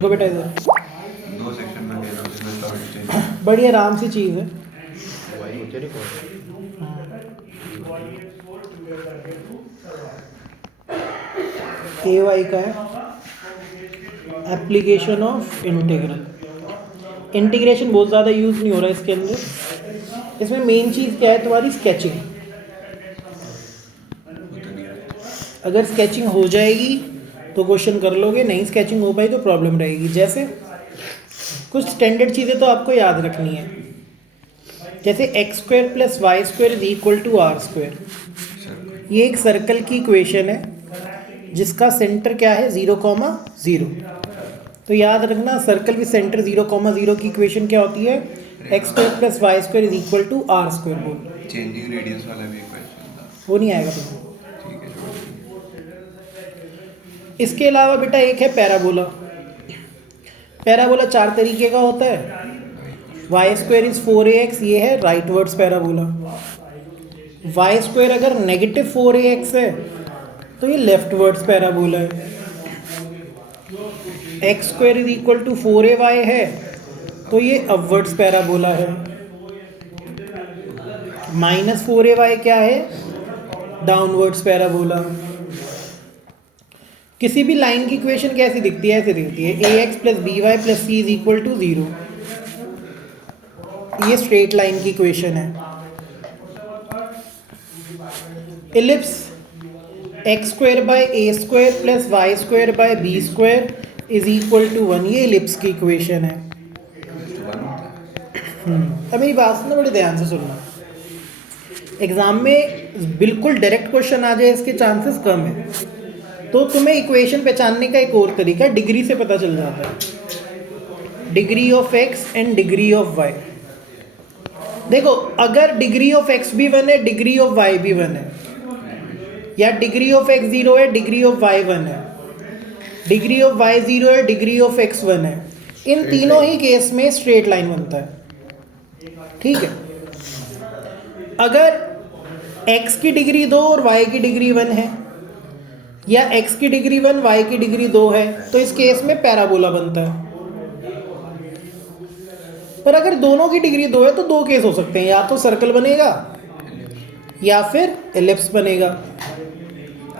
तो बेटा इधर दो सेक्शन में ले लो, इसमें थर्ड बड़ी आराम सी चीज़ है। ए वाई का है एप्लीकेशन ऑफ इंटीग्रल। इंटीग्रेशन बहुत ज़्यादा यूज़ नहीं हो रहा है इसके अंदर। इसमें मेन चीज़ क्या है तुम्हारी? स्केचिंग। अगर स्केचिंग हो जाएगी तो क्वेश्चन कर लोगे, नहीं स्केचिंग हो पाई तो प्रॉब्लम रहेगी। जैसे कुछ स्टैंडर्ड चीज़ें तो आपको याद रखनी है, जैसे x square plus y square is equal to r square. ये एक सर्कल की इक्वेशन है जिसका सेंटर क्या है? 0,0। तो याद रखना, सर्कल विद सेंटर 0,0 की इक्वेशन क्या होती है? X square plus y square is equal to r square. बोल, चेंजिंग रेडियस वाला भी क्वेश्चन था। वो नहीं आएगा तुम्हें। ठीक है, इसके अलावा बेटा एक है पैराबोला। पैराबोला 4 तरीके का होता है। वाई स्क्वायर इज 4ax, ये है rightwards parabola. Y square अगर नेगेटिव 4ax है तो ये लेफ्ट वर्ड्स पैराबोला है। X square is equal to 4ay है तो ये अपवर्ड्स पैराबोला है। माइनस 4ay क्या है? Downwards parabola. किसी भी लाइन की इक्वेशन कैसी दिखती है? ऐसे दिखती है ax plus b y plus c is equal to 0। ये स्ट्रेट लाइन की इक्वेशन है। Ellipse x square by a square plus y square by b square is equal to 1, ये इलिप्स की इक्वेशन है। अब मेरी बात सुनना, बड़े ध्यान से सुनना। एग्जाम में बिल्कुल डायरेक्ट क्वेश्चन आ जाए इसके चांसेस कम है, तो तुम्हें इक्वेशन पहचानने का एक और तरीका डिग्री से पता चल जाता है। Degree of x and degree of y. देखो, अगर डिग्री ऑफ एक्स भी 1 है, डिग्री ऑफ वाई भी 1 है, या डिग्री ऑफ एक्स 0 है, डिग्री ऑफ वाई 1 है, डिग्री ऑफ वाई 0 है, डिग्री ऑफ एक्स 1 है, इन तीनों ही केस में स्ट्रेट लाइन बनता है। ठीक है। अगर x की डिग्री 2 और y की डिग्री 1 है, या x की डिग्री 1 y की डिग्री 2 है, तो इस केस में पैराबोला बनता है। पर अगर दोनों की डिग्री 2 है तो दो केस हो सकते हैं, या तो सर्कल बनेगा या फिर एलिप्स बनेगा।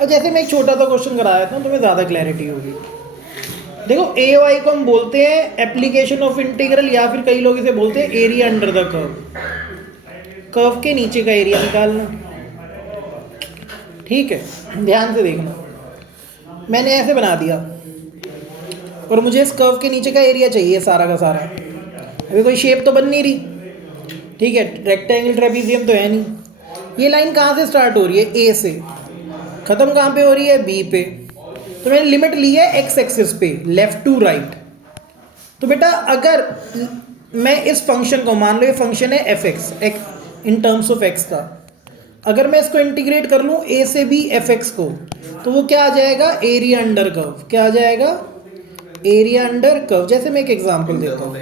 और जैसे मैं एक छोटा सा क्वेश्चन करा देता हूँ, तुम्हें ज़्यादा क्लैरिटी होगी। देखो, ए वाई को हम बोलते हैं एप्लीकेशन ऑफ इंटीग्रल, या फिर कई लोग इसे बोलते हैं area under the curve. Curve के नीचे का एरिया निकालना। ठीक है, ध्यान से देखना। मैंने ऐसे बना दिया और मुझे इस कर्व के नीचे का एरिया चाहिए सारा का सारा। अभी कोई शेप तो बन नहीं रही, ठीक है, रेक्टेंगल ट्रेपीजियम तो है नहीं। ये लाइन कहाँ से स्टार्ट हो रही है? ए से। ख़त्म कहाँ पे हो रही है? बी पे। तो मैंने लिमिट ली है एक्स एक्सिस पे, लेफ्ट टू राइट। तो बेटा अगर मैं इस फंक्शन को, मान लो ये फंक्शन है F x in terms of x का, अगर मैं इसको इंटीग्रेट कर लूँ ए से बी एफ एक्स को, तो वो क्या आ जाएगा? Area under curve. क्या आ जाएगा? Area under curve. जैसे मैं एक एग्जांपल देता हूँ,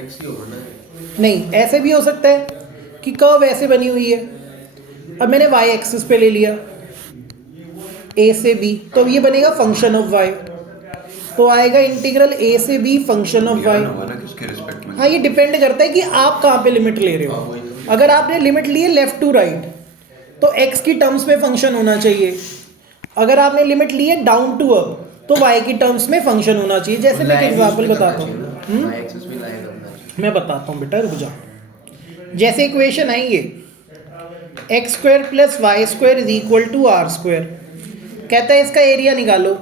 नहीं ऐसे भी हो सकता है कि कर्व ऐसे बनी हुई है, अब मैंने वाई एक्सिस पे ले लिया ए से बी, तो ये बनेगा फंक्शन ऑफ वाई। तो आएगा इंटीग्रल ए से बी फंक्शन ऑफ वाई। हाँ, ये डिपेंड करता है कि आप कहाँ पे लिमिट ले रहे हो। अगर आपने लिमिट ली है लेफ्ट टू राइट तो एक्स की टर्म्स में फंक्शन होना चाहिए। अगर आपने लिमिट ली है डाउन टू अप तो वाई की टर्म्स में फंक्शन होना चाहिए। जैसे मैं एक एग्जाम्पल बताता हूँ, मैं बताता हूँ बेटा, रुक जाओ। जैसे इक्वेशन है ये, x square plus y square is equal to r square. कहता है इसका एरिया निकालो।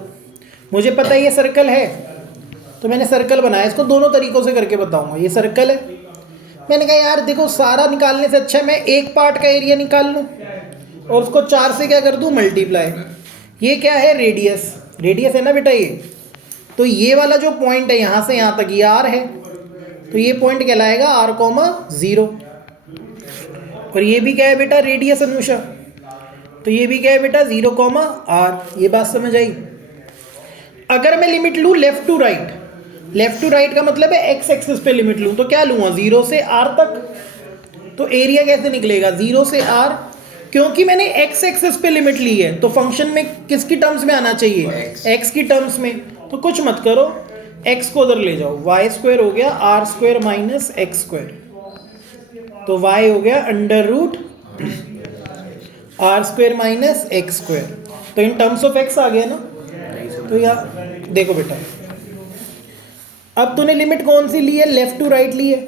मुझे पता है ये सर्कल है, तो मैंने सर्कल बनाया। इसको दोनों तरीकों से करके बताऊंगा। ये सर्कल है, मैंने कहा यार देखो, सारा निकालने से अच्छा मैं एक पार्ट का एरिया निकाल लूँ और उसको 4 से क्या कर दूँ? मल्टीप्लाई। ये क्या है? रेडियस। रेडियस है ना बेटा ये। तो ये वाला जो पॉइंट है यहाँ से यहाँ तक, ये आर है, तो ये पॉइंट कहलाएगा r,0। और ये भी क्या है बेटा? रेडियस अनुषा। तो ये भी क्या है बेटा? 0,r। ये बात समझ आई? अगर मैं लिमिट लूँ left to right, left to right का मतलब है एक्स एक्सिस पे लिमिट लूँ, तो क्या लूँगा? 0 से r तक। तो एरिया कैसे निकलेगा? 0 से r, क्योंकि मैंने एक्स एक्सिस पे लिमिट ली है तो फंक्शन में किसकी टर्म्स में आना चाहिए? एक्स की टर्म्स में। तो कुछ मत करो, एक्स को उधर ले जाओ, वाई स्क्वायर हो गया r square minus x square, तो वाई हो गया under root r square minus x square. तो इन टर्म्स ऑफ एक्स आ गया ना। तो यार देखो बेटा, अब तूने लिमिट कौन सी ली है, लेफ्ट टू राइट ली है,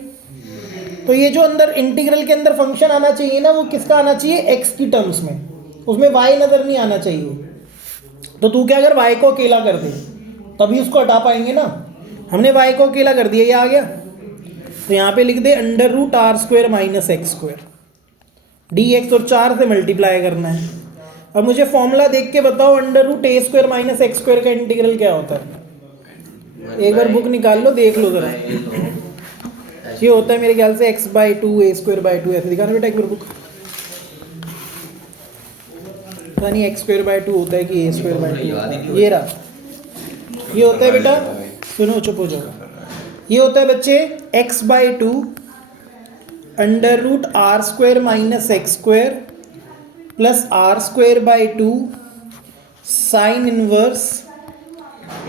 तो ये जो अंदर इंटीग्रल के अंदर फंक्शन आना चाहिए ना, वो किसका आना चाहिए, एक्स की टर्म्स में, उसमें वाई नजर नहीं आना चाहिए। तो तू क्या अगर वाई को अकेला कर दे तभी उसको हटा पाएंगे ना। हमने वाई को अकेला कर दिया, ये आ गया, तो यहाँ पे लिख दे under root r square minus x square, d x और 4 से मल्टीप्लाई करना है। अब मुझे फॉर्मूला देख के बताओ under root a square minus x square का इंटीग्रल क्या होता है। एक बार बुक निकाल लो, देख लो जरा। ये होता है मेरे ख्याल से x by to A square by to, ऐसे दिखाना बेटा एक बार बुक। पता नहीं एक्स स्क्वायर बाई टू होता है कि ए स्क्वायर बाई टू। ये रहा, ये होता है बेटा, सुनो चुप हो जाओ, ये होता है बच्चे x by two under root r square minus x square plus r square by two sine inverse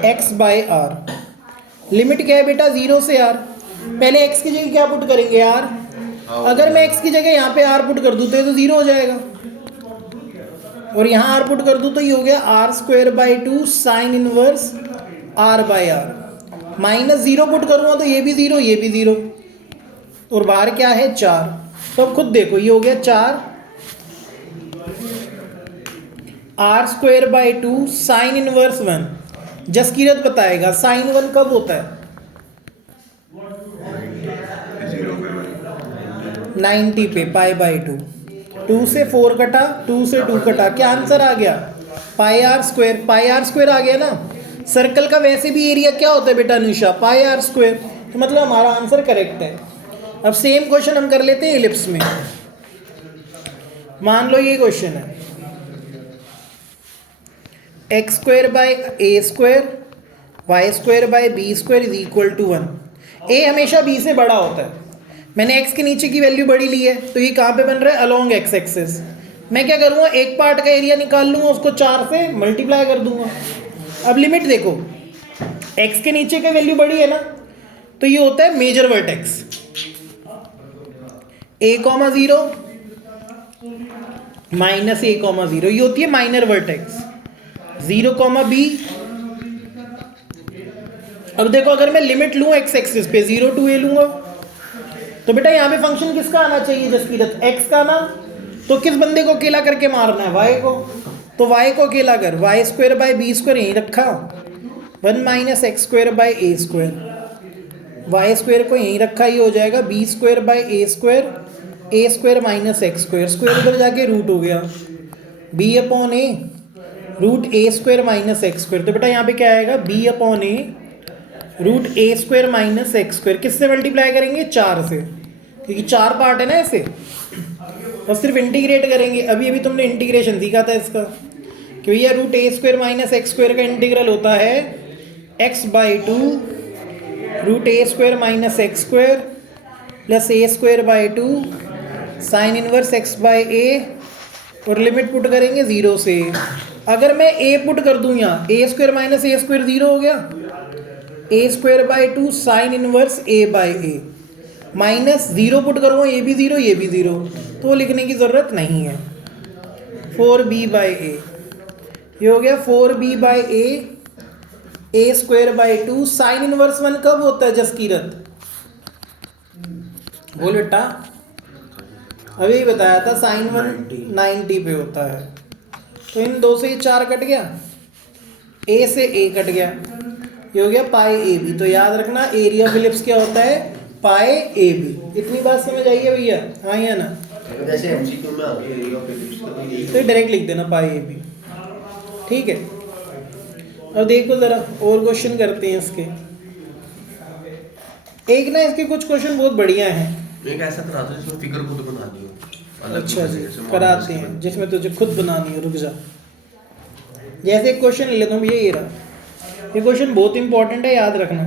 x by r. Limit क्या है बेटा, 0 से आर। पहले एक्स की जगह क्या पुट करेंगे, आर। अगर मैं एक्स की जगह यहाँ पे आर पुट कर दूँ तो ये तो 0 हो जाएगा, और यहाँ आर पुट कर दूँ तो ये हो गया r square by two sine inverse r by r. Minus 0 put करूँगा तो ये भी 0, ये भी 0, और बाहर क्या है 4। तो अब खुद देखो, ये हो गया 4 r square by two sine inverse 1। Jaskirat बताएगा साइन 1 कब होता है, 90 पे, पाई बाई टू। 2 से 4 कटा, 2 से 2 कटा, क्या आंसर आ गया, pi r square. Pi r square आ गया ना। सर्कल का वैसे भी एरिया क्या होता है बेटा अनुषा, पाई आर स्क्वायर, तो मतलब हमारा आंसर करेक्ट है। अब सेम क्वेश्चन हम कर लेते हैं इलिप्स में। मान लो ये क्वेश्चन है x square by a square y square by b square is equal to 1। A हमेशा बी से बड़ा होता है। मैंने एक्स के नीचे की वैल्यू बड़ी ली है, तो ये कहाँ पे बन रहा है, अलोंग एक्स एक्सिस। मैं क्या करूँगा, एक पार्ट का एरिया निकाल लूँगा, उसको 4 से मल्टीप्लाई कर दूंगा। अब लिमिट देखो, एक्स के नीचे का वैल्यू बड़ी है ना, तो ये होता है major vertex, a, 0 minus a, 0, ये होती है माइनर वर्टेक्स, 0, b। अब देखो अगर मैं लिमिट लूँ एक्स एक्सिस पे 0 to a लूँगा, तो बेटा यहाँ पे फंक्शन किसका आना चाहिए जसकीरत, एक्स का ना। तो किस बंदे को अकेला करके मारना है, वाई को। तो वाई को अकेला कर, y square by b square यहीं रखा, 1 minus x square by a square, y square को यहीं रखा, ये हो जाएगा b square by a square minus x square, square उधर जाके रूट हो गया, b upon a root a square minus x square. तो बेटा यहाँ पे क्या आएगा, b upon a root a square minus x square. किससे मल्टीप्लाई करेंगे, 4 से, क्योंकि 4 पार्ट है ना ऐसे, और सिर्फ इंटीग्रेट करेंगे। अभी अभी तुमने इंटीग्रेशन सीखा था इसका, कि भैया root a square minus x square का इंटीग्रल होता है x by two root a square minus x square plus a square by two sine inverse x by a, और लिमिट पुट करेंगे 0 से। अगर मैं ए पुट कर दूं यहाँ, a square minus a square 0 हो गया, a square by two sine inverse a by a, minus 0 put करूँगा, ये भी 0, ये भी 0, तो लिखने की ज़रूरत नहीं है। 4b बाई ए, ये हो गया 4b by a square by two sine inverse 1 कब होता है जसकीरत, बोल बेटा। अभी बताया था साइन 1 90 पे होता है। तो इन 2 से 4 कट गया, ए से ए कट गया, ये हो गया पाई ए बी। तो याद रखना एरिया ऑफ इलिप्स क्या होता है, पाई ए बी। इतनी बात समझ आई है भैया, हाँ या ना। जैसे एमसीक्यू में आगे एरिया ऑफ इलिप्स का भी यही तो डायरेक्ट लिख देना पाई ए बी, ठीक है। अब देखो ज़रा और क्वेश्चन करते हैं इसके। एक ना इसके कुछ क्वेश्चन बहुत बढ़िया हैं। एक ऐसा कराते हैं जिसमें फिगर खुद बना दी हो। अच्छा जी, कराते हैं जिसमें तुझे खुद बनानी हो, रुक जा। जैसे एक क्वेश्चन ले लेता हूँ, ये रहा। ये क्वेश्चन बहुत इंपॉर्टेंट है, याद रखना।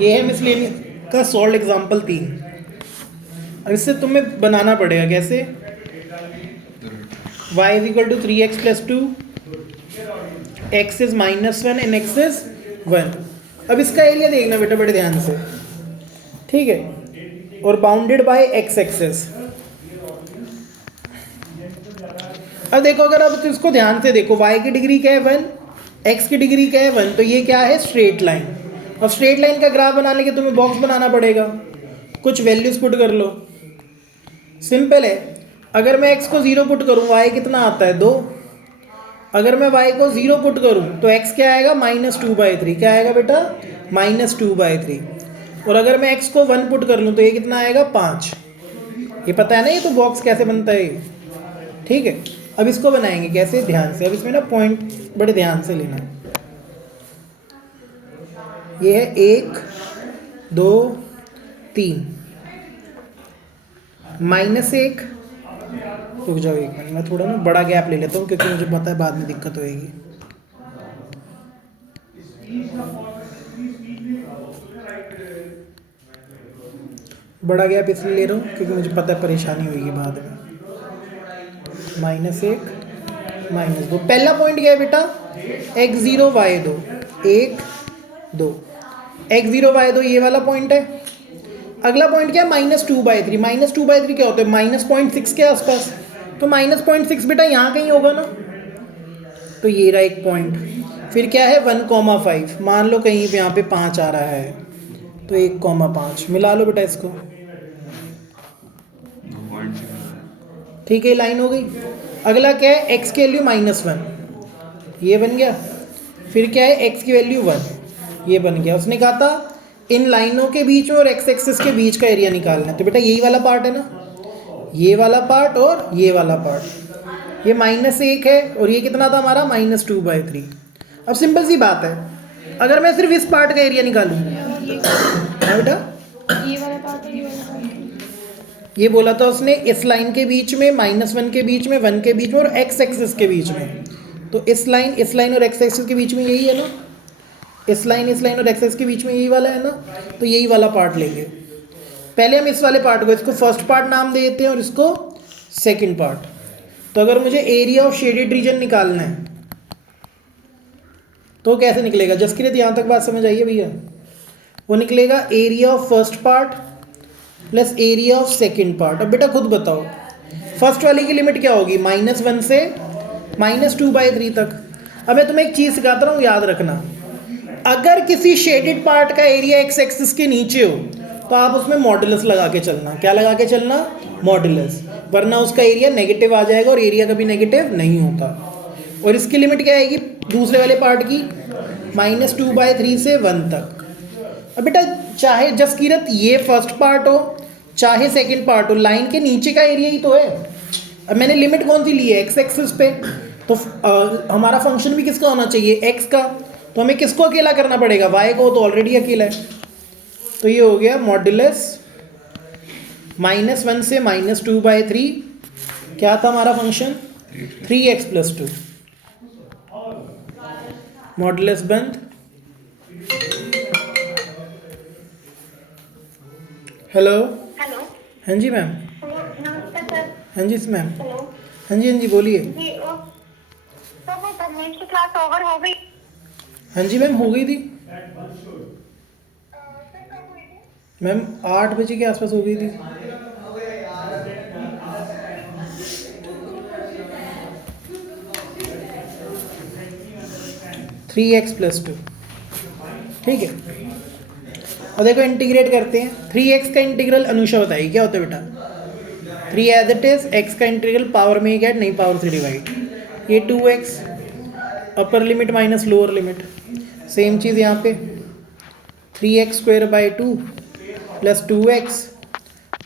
ये है मिसलेनियस का सॉल्व एग्जाम्पल 3। अब इससे तुम्हें बनाना पड़ेगा कैसे, y is equal to 3x plus 2, x is -1 and x is 1। अब इसका एरिया देखना बेटा बड़े ध्यान से, ठीक है, और बाउंडेड बाय एक्स एक्सेस। अब देखो, अगर अब इसको ध्यान से देखो, y की डिग्री क्या है 1, x की डिग्री क्या है 1, तो ये क्या है स्ट्रेट लाइन। और स्ट्रेट लाइन का ग्राफ बनाने के तुम्हें बॉक्स बनाना पड़ेगा, कुछ वैल्यूज पुट कर लो, सिंपल है। अगर मैं x को 0 पुट करूँ, y कितना आता है 2। अगर मैं y को 0 पुट करूँ तो x क्या आएगा -2/3, क्या आएगा बेटा -2/3। और अगर मैं x को 1 पुट कर लूँ तो ये कितना आएगा 5। ये पता है ना, ये तो बॉक्स कैसे बनता है, ठीक है। अब इसको बनाएंगे कैसे, ध्यान से। अब इसमें ना पॉइंट बड़े ध्यान से लेना है। ये है 1 2 3 -1। रुक जाओ एक मिनट, मैं थोड़ा ना बड़ा गैप ले लेता हूँ क्योंकि मुझे पता है बाद में दिक्कत होएगी। बड़ा गैप इसलिए ले रहा हूँ क्योंकि मुझे पता है परेशानी होगी बाद में। -1 -2, पहला पॉइंट क्या है बेटा x0 y2, 1 2, x0 y2 ये वाला पॉइंट है। अगला पॉइंट क्या है -2/3। -2/3 क्या होता है -0.6 के आसपास, तो -0.6 बेटा यहाँ कहीं होगा ना, तो ये रहा एक पॉइंट। फिर क्या है 1,5, मान लो कहीं पे यहाँ पे 5 आ रहा है, तो 1,5 मिला लो बेटा इसको, ठीक है, लाइन हो गई। अगला क्या है x की वैल्यू -1, ये बन गया। फिर क्या है x की वैल्यू 1, ये बन गया। उसने कहा था इन लाइनों के बीच में और x एक्सिस के बीच का एरिया निकालना है, तो बेटा यही वाला पार्ट है ना, ये वाला पार्ट और ये वाला पार्ट। ये -1 है और ये कितना था हमारा -2/3। अब सिंपल सी बात है, अगर मैं सिर्फ इस पार्ट का एरिया निकालूँ, है बेटा ये वाला पार्ट है, ये वाला पार्ट है। ये बोला था उसने इस लाइन के बीच में, -1 के बीच में, 1 के बीच में और x एक्सिस के बीच में। तो इस लाइन और x एक्सिस के बीच में यही है ना, इस लाइन और x एक्सिस के बीच में यही वाला है ना, तो यही वाला पार्ट लेंगे। पहले हम इस वाले पार्ट को, इसको फर्स्ट पार्ट नाम दे देते हैं और इसको सेकंड पार्ट। तो अगर मुझे एरिया ऑफ शेडेड रीजन निकालना है तो कैसे निकलेगा, जसकिरत यहाँ तक बात समझ आइए भैया। वो निकलेगा area of first part plus area of second part. अब बेटा खुद बताओ, फर्स्ट वाली की लिमिट क्या होगी -1 से -2/3 तक। अब मैं तुम्हें एक चीज़ सिखाता रहा हूँ, याद रखना, अगर किसी शेडेड पार्ट का एरिया x एक्सिस के नीचे हो तो आप उसमें मॉडुलस लगा के चलना। क्या लगा के चलना, मॉडुलस, वरना उसका एरिया नेगेटिव आ जाएगा और एरिया कभी नेगेटिव नहीं होता। और इसकी लिमिट क्या आएगी दूसरे वाले पार्ट की, -2/3 से 1 तक। अब बेटा चाहे जसकीरत ये फर्स्ट पार्ट हो चाहे सेकंड पार्ट हो, लाइन के नीचे का एरिया ही तो है। अब मैंने लिमिट कौन सी ली है, x एक्सिस पे, तो हमारा फंक्शन भी किसका होना चाहिए, x का। तो हमें किसको अकेला करना पड़ेगा, y को, तो ऑलरेडी अकेला है। तो ये हो गया मॉडुलस -1 से -2/3, क्या था हमारा फंक्शन 3x + 2। मॉडुलस बंद। हेलो, हेलो, हाँ जी मैम। नमस्ते सर। हाँ जी मैम। हेलो हाँ जी बोलिए। जी, तो वो परमेश की क्लास ओवर हो गई? हाँ जी मैम, हो गई थी मैम, 8 बजे के आसपास हो गई थी। थ्री एक्स + 2, ठीक है। और देखो इंटीग्रेट करते हैं, 3x का इंटीग्रल अनुषा बताइए क्या होता है बेटा, 3 एज इट इज, x का इंटीग्रल पावर में ही ऐड, नहीं पावर से डिवाइड। ये 2x upper limit minus lower limit, same चीज़ यहाँ पे 3x² + 2x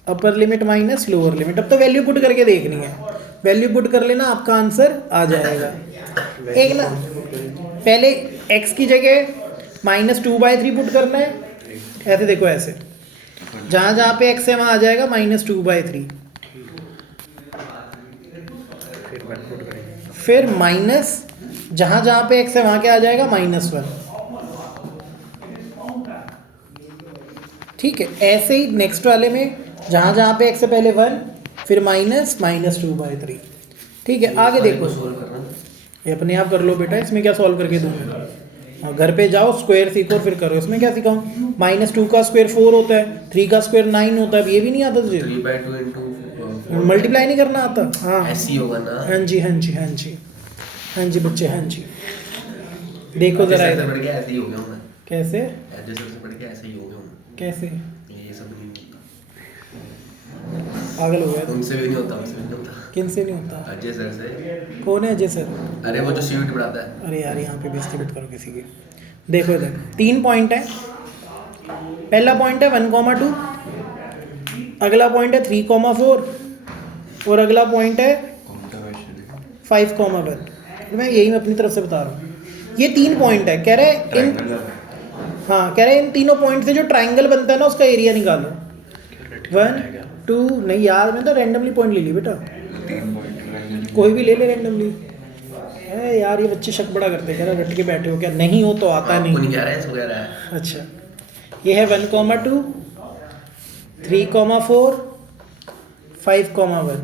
upper limit minus lower limit. अब तो वैल्यू पुट करके देखनी है, वैल्यू पुट कर लेना, आपका आंसर आ जाएगा। एक ना पहले x की जगह -2/3 पुट करना है, ऐसे देखो, ऐसे जहाँ जहाँ पे x है वहाँ आ जाएगा -2/3। फिर माइनस जहाँ जहाँ पे x है वहाँ क्या आ जाएगा -1, ठीक है। ऐसे ही नेक्स्ट वाले में जहाँ जहाँ पे x से पहले 1, फिर -2/3, ठीक है। आगे देखो, ये अपने आप कर लो बेटा, इसमें क्या सॉल्व करके दूँ मैं, हाँ, घर पे जाओ स्क्वायर सीखो फिर करो। इसमें क्या सिखाऊं? -2 का स्क्वायर 4 होता है, 3 का स्क्वायर 9 होता है। अब ये भी नहीं आता तुझे? 3/2 इंटू मल्टीप्लाई नहीं करना आता? हाँ ऐसे ही होगा ना। हाँ जी हाँ जी हाँ जी हाँ जी बच्चे, हाँ जी। देखो जरा जैसे इधर। बढ़ गया ऐसे ही हो गया हूँ मैं। कैसे जैसे से बढ़ गया ऐसे ही हो गया हूँ। कैसे? ये सब नहीं किया। पागल हो गया तुम? उनसे भी नहीं होता, उनसे भी नहीं होता। किन से नहीं होता? अजय सर से। कौन है अजय सर? अरे वो जो सीट बढ़ाता है। अरे यार यहाँ पे बेइज्जती मत करो किसी की। देखो इधर 3 पॉइंट है। पहला पॉइंट है 1,2, अगला पॉइंट है 3,4 और अगला पॉइंट है 5,1। तो मैं यही अपनी तरफ से बता रहा हूँ। ये 3 पॉइंट है। कह रहे हैं इन, हाँ कह रहे हैं इन तीनों पॉइंट से जो ट्राइंगल बनता है ना उसका एरिया निकालो। 1 2 नहीं यार, मैं तो रैंडमली पॉइंट ले ली बेटा, 3 पॉइंट कोई भी ले ले रैंडमली। है यार ये बच्चे शक बड़ा करते हैं, कह रहे रट के बैठे हो क्या? नहीं हो तो आता आपको नहीं नहीं। कह रहा है, इसको कह रहा है। अच्छा ये है 1,2 3,4 5,1।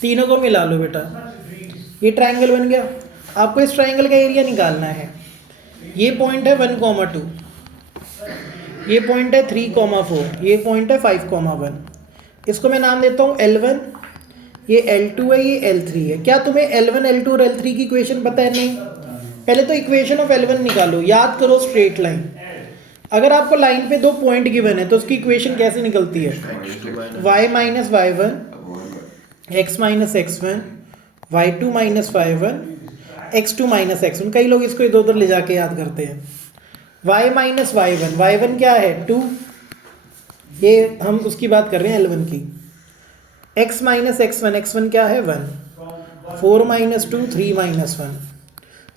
तीनों को मिला लो बेटा, ये ट्रायंगल बन गया। आपको इस ट्रायंगल का एरिया निकालना है। ये पॉइंट है 1,2, ये पॉइंट है 3,4, ये पॉइंट है 5,1। इसको मैं नाम देता हूँ L1, ये L2 है, ये L3 है। क्या तुम्हें L1 L2 और L3 की इक्वेशन पता है? नहीं। पहले तो इक्वेशन ऑफ L1 निकालो। याद करो स्ट्रेट लाइन, अगर आपको लाइन पे 2 पॉइंट गिवन है तो उसकी इक्वेशन कैसे निकलती है? y minus y1 x minus x1 y2 minus y1 x2 minus x1। कई लोग इसको इधर उधर ले जाके याद करते हैं। y माइनस y1, y1 क्या है? 2, ये हम उसकी बात कर रहे हैं L1 की। x माइनस x1, x1 क्या है? 1। 4 माइनस 2 3 माइनस 1।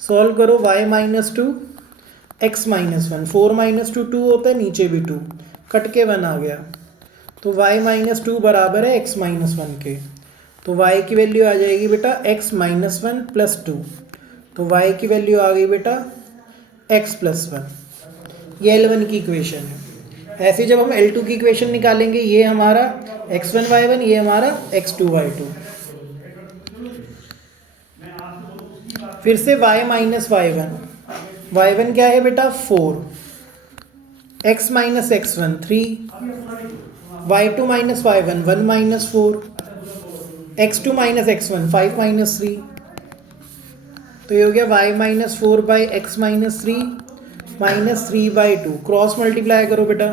सॉल्व करो। y minus 2 x minus 1, 4 minus 2 2 होता है, नीचे भी 2, कट के 1 आ गया। तो y माइनस 2 बराबर है x माइनस 1 के। तो y की वैल्यू आ जाएगी बेटा x माइनस 1 प्लस 2। तो y की वैल्यू आ गई बेटा x प्लस 1। ये L1 की इक्वेशन है। ऐसे जब हम L2 की इक्वेशन निकालेंगे, ये हमारा x1 y1, ये हमारा x2 y2। फिर से y माइनस y1, y1 क्या है बेटा? 4, x minus x1 3, y2 minus y1 1 minus 4, x2 minus x1 5 minus 3। तो ये हो गया y minus 4 by x minus 3 minus 3 by 2। Cross multiply करो बेटा,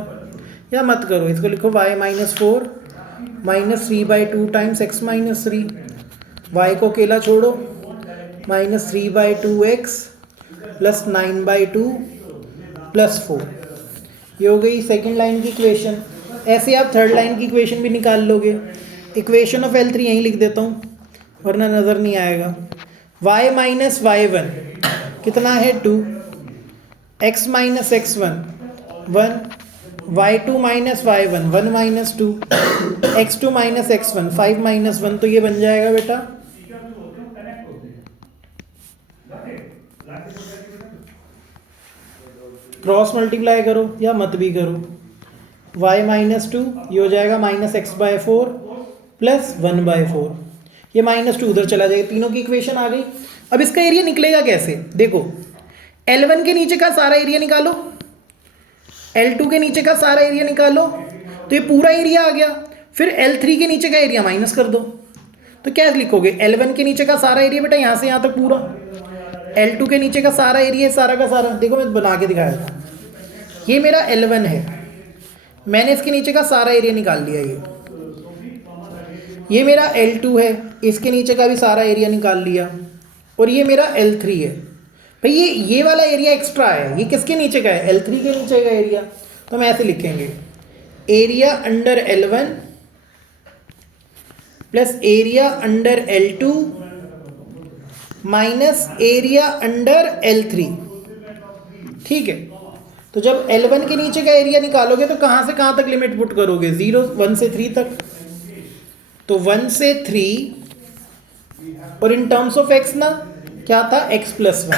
या मत करो, इसको लिखो y minus 4 minus 3 by 2 times x minus 3। y को अकेला छोड़ो, minus 3 by 2x plus 9 by 2 plus 4। ये हो गई सेकेंड लाइन की इक्वेशन। ऐसे आप थर्ड लाइन की इक्वेशन भी निकाल लोगे। इक्वेशन ऑफ L3 यहीं लिख देता हूँ वरना नज़र नहीं आएगा। y माइनस y1 कितना है? 2, x minus x1 1, y2 minus y1 1 minus 2, x2 minus x1 5 minus 1। तो ये बन जाएगा बेटा क्रॉस मल्टीप्लाई करो या मत भी करो, y माइनस 2 ये हो जाएगा minus x by 4 plus 1 by 4। ये माइनस 2 उधर चला जाएगा। तीनों की इक्वेशन आ गई। अब इसका एरिया निकलेगा कैसे? देखो L1 के नीचे का सारा एरिया निकालो, L2 के नीचे का सारा एरिया निकालो, तो ये पूरा एरिया आ गया। फिर L3 के नीचे का एरिया माइनस कर दो, तो क्या लिखोगे? L1 के नीचे का सारा एरिया बेटा यहाँ से यहाँ तक पूरा, L2 के नीचे का सारा एरिया सारा का सारा। देखो मैं बना के दिखाया था, ये मेरा L1 है, मैंने इसके नीचे का सारा एरिया निकाल लिया। ये मेरा L2 है, इसके नीचे का भी सारा एरिया निकाल लिया। और ये मेरा L3 है। भाई ये वाला एरिया एक्स्ट्रा है, ये किसके नीचे का है? L3 के नीचे का एरिया। तो हम ऐसे लिखेंगे, area under L1 plus area under L2 minus area under L3। ठीक है, तो जब L1 के नीचे का एरिया निकालोगे तो कहाँ से कहाँ तक लिमिट पुट करोगे? 0 1 से 3 तक। तो 1 से 3 और इन टर्म्स ऑफ x ना क्या था? x plus 1।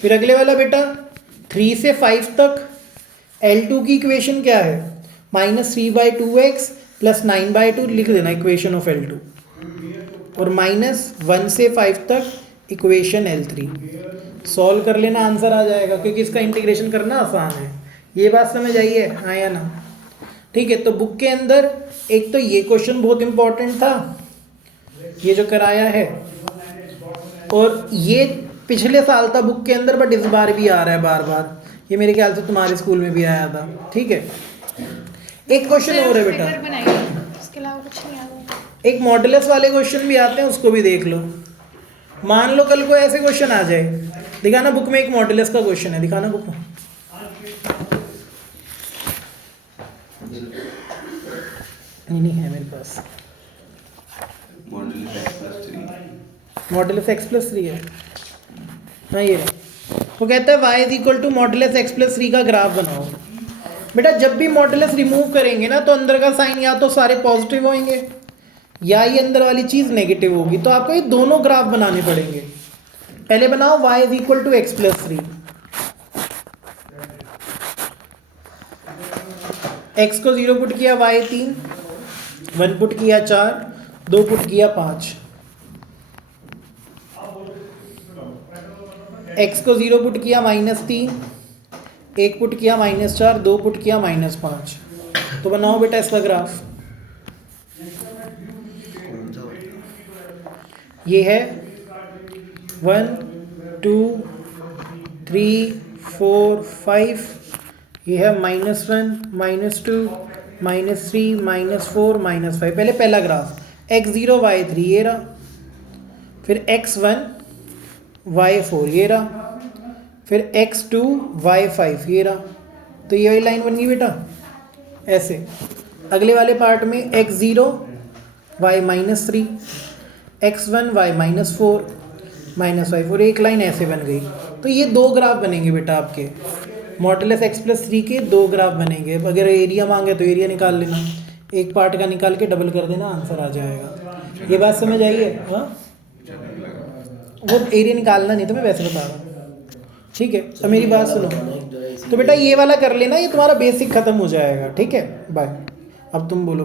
फिर अगले वाला बेटा 3 से 5 तक L2 की इक्वेशन क्या है? Minus 3 by 2x plus 9 by 2 लिख देना इक्वेशन ऑफ L2। और माइनस 1 से 5 तक इक्वेशन L3 सॉल्व कर लेना, आंसर आ जाएगा, क्योंकि इसका इंटीग्रेशन करना आसान है। ये बात समझ आई है, हाँ या ना? ठीक है, तो बुक के अंदर एक तो ये क्वेश्चन बहुत इंपॉर्टेंट था, ये जो कराया है, और ये पिछले साल था बुक के अंदर, बट इस बार भी आ रहा है बार बार। ये मेरे ख्याल से तुम्हारे स्कूल में भी आया था। ठीक है, एक क्वेश्चन और है बेटा, फिगर बनाइए, इसके अलावा कुछ नहीं आता। एक मॉडुलस वाले क्वेश्चन भी आते हैं, उसको भी देख लो। मान लो कल को ऐसे क्वेश्चन आ जाए, दिखाना बुक में एक मॉडुलस का क्वेश्चन है, दिखाना बुक में। नहीं है मेरे पास, मॉडुलस x+3 है। हाँ ये रहा। वो कहता है y is equal to modulus x+3 का ग्राफ बनाओ। बेटा जब भी मॉडुलस रिमूव करेंगे ना, तो अंदर का साइन या तो सारे पॉजिटिव होंगे या ये अंदर वाली चीज नेगेटिव होगी, तो आपको ये दोनों ग्राफ बनाने पड़ेंगे। पहले बनाओ y is equal to x+3, x को 0 पुट किया, y 3, 1 पुट किया 4, 2 पुट किया 5, x को 0 पुट किया -3, 1 पुट किया -4, 2 पुट किया -5। तो बनाओ बेटा इसका ग्राफ। ये है 1 2 3 4 5, ये है -1 -2 -3 -4 -5। पहले पहला ग्राफ x0 y3 ये रहा, फिर x1 y4 ये रहा, फिर x2 y5 ये रहा। तो ये वाली लाइन बन गई बेटा ऐसे। अगले वाले पार्ट में x0 y-3, x1 y-4 -y4, एक लाइन ऐसे बन गई। तो ये दो ग्राफ बनेंगे बेटा आपके, मॉडुलस x+3 के दो ग्राफ बनेंगे। अगर एरिया मांगे तो एरिया निकाल लेना, एक पार्ट का निकाल के डबल कर देना, आंसर आ जाएगा। ये बात समझ आई है? हाँ, वो एरिया निकालना नहीं, तो मैं वैसे बता रहा हूँ। ठीक है, तो मेरी बात सुनो। तो बेटा ये वाला कर लेना, ये तुम्हारा बेसिक खत्म हो जाएगा। ठीक है, बाय। अब तुम बोलो।